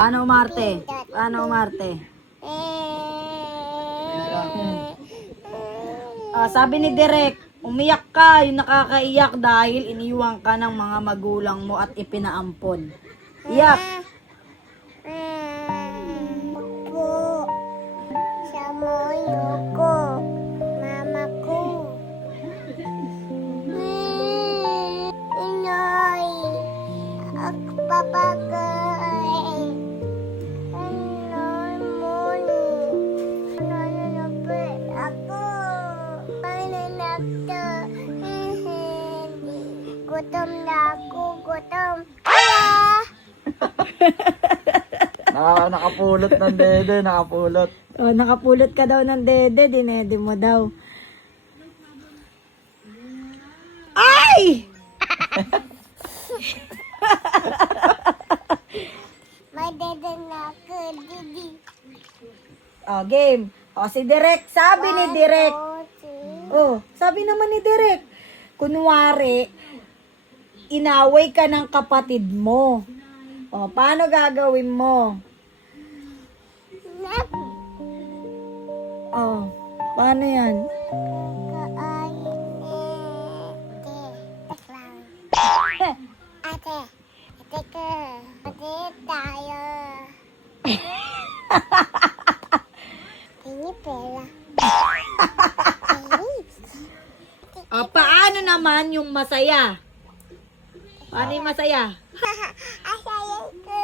Paano umarte? Paano umarte? Sabi ni Direk, umiyak ka, yung nakakaiyak dahil iniwan ka ng mga magulang mo at ipinaampon. Iyak. Po sa moyo ko, mama ko. Inay, ako papagay. Inay mo ni. Nananabi ako. Nananakta. Gutom na ako, gutom. Nakapulot ng dede, nakapulot. Oh, nakapulot ka daw ng dede, dinede mo daw. Ay! May dede na ako, didi. Oh, game. Oh, si Direk, sabi ni Direk. Oh, sabi naman ni Direk. Kunwari, inaway ka ng kapatid mo. Oh, paano gagawin mo? Oh, paano yan? Ate, ate ka. Ate tayo. Tingin pera. Oh, paano naman yung masaya? Paano yung masaya? Asayan ko.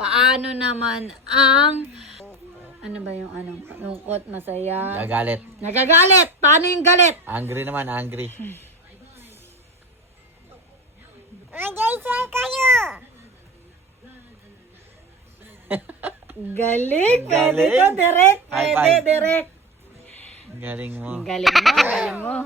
Paano naman ang... Ano ba yung ano? Lungkot, masaya? Gagalit. Nagagalit! Paano yung galit? Angry naman, angry. Mag-isa kayo. Galing! Pwede Galing. to, Direk! High Pwede, five. Direk! Galing mo. Galing mo, galing mo.